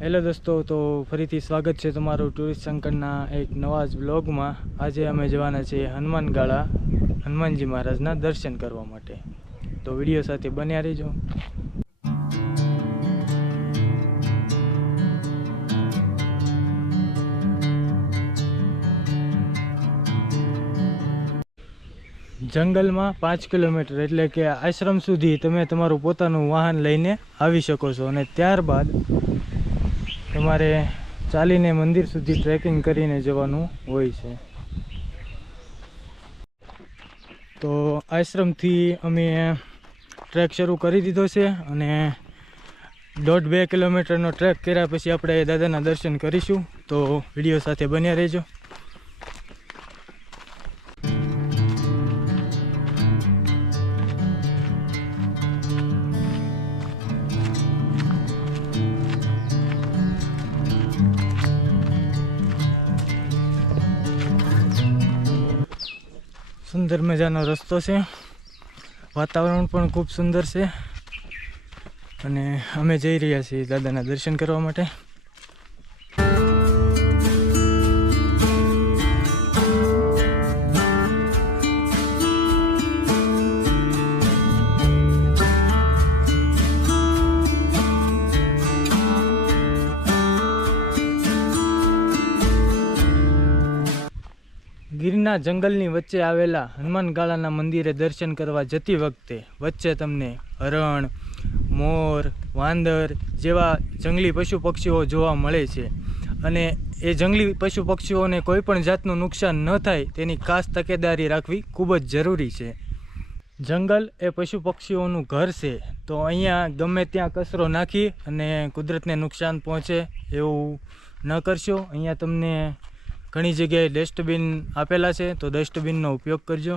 Hello દોસ્તો, તો ફરીથી સ્વાગત છે તમારું ટુરિસ્ટ શંકરના એક નવા જ બ્લોગમાં। આજે અમે જવાના છીએ હનુમાનગાળા હનુમાનજી મહારાજના દર્શન કરવા માટે, તો વિડીયો સાથે બન્યા રહેજો। જંગલમાં 5 કિલોમીટર એટલે કે આશ્રમ સુધી તમે તમારું પોતાનું વાહન લઈને આવી શકો છો, અને ત્યારબાદ તમારે ચાલીને મંદિર સુધી ટ્રેકિંગ કરીને જવાનું હોય છે। તો આશ્રમથી અમે ટ્રેક શરૂ કરી દીધો છે, અને 1.5-2 કિલોમીટરનો ટ્રેક કર્યા પછી આપણે દાદાના દર્શન કરીશું, તો વિડીયો સાથે બન્યા રહેજો। સુંદર મજાનો રસ્તો છે, વાતાવરણ પણ ખૂબ સુંદર છે, અને અમે જઈ રહ્યા છીએ દાદાના દર્શન કરવા માટે। ગીરના જંગલની વચ્ચે આવેલા હનુમાનગાળાના મંદિરે દર્શન કરવા જતી વખતે વચ્ચે તમને હરણ, મોર, વાંદર જેવા જંગલી પશુ પક્ષીઓ જોવા મળે છે, અને એ જંગલી પશુ પક્ષીઓને કોઈ પણ જાતનું નુકસાન ન થાય તેની ખાસ તકેદારી રાખવી ખૂબ જ જરૂરી છે। જંગલ એ પશુ પક્ષીઓનું ઘર છે, તો અહીંયા ગમે ત્યાં કચરો નાખી અને કુદરતને નુકસાન પહોંચે એવું ન કરશો। અહીંયા તમને ઘણી જગ્યાએ ડસ્ટબિન આપેલા છે, તો ડસ્ટબિનનો ઉપયોગ કરજો।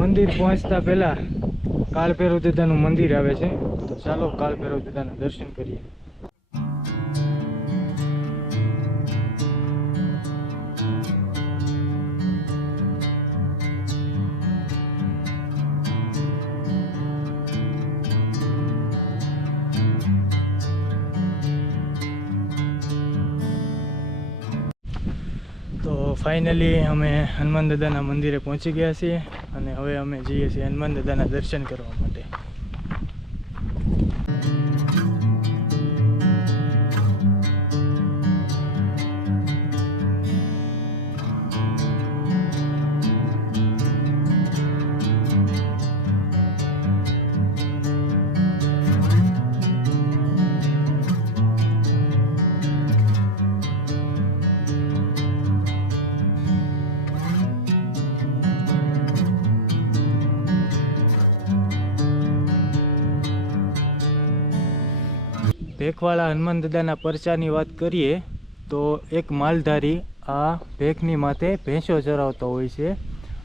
મંદિર પહોંચતા પહેલા કાળભૈરવ દાદાનું મંદિર આવે છે, તો ચાલો કાળભૈરવ દાદાના દર્શન કરીએ। તો ફાઇનલી અમે હનુમાન દાદાના મંદિરે પહોંચી ગયા છીએ, અને હવે અમે જઈએ છીએ હનુમાન દાદાના દર્શન કરવા માટે। ભેખવાળા હનુમાન દાદાના પરચાની વાત કરીએ તો એક માલધારી આ ભેખની માથે ભેંસો ચરાવતો હોય છે,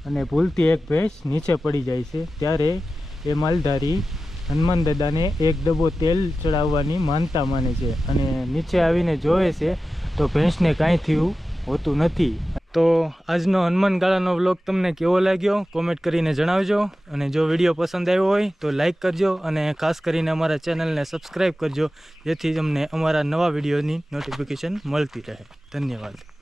અને ભૂલથી એક ભેંસ નીચે પડી જાય છે, ત્યારે એ માલધારી હનુમાન દાદાને એક ડબ્બો તેલ ચડાવવાની માનતા માને છે, અને નીચે આવીને જોવે છે તો ભેંસને કાંઈ થયું હોતું નથી। તો આજનો હનુમાનગાળાનો વ્લોગ તમને કેવો લાગ્યો કોમેન્ટ કરીને જણાવજો, અને જો વિડીયો પસંદ આવ્યો હોય તો લાઈક કરજો, અને ખાસ કરીને અમારા ચેનલને સબસ્ક્રાઈબ કરજો, જેથી તમને અમારા નવા વિડીયોની નોટિફિકેશન મળતી રહે। ધન્યવાદ।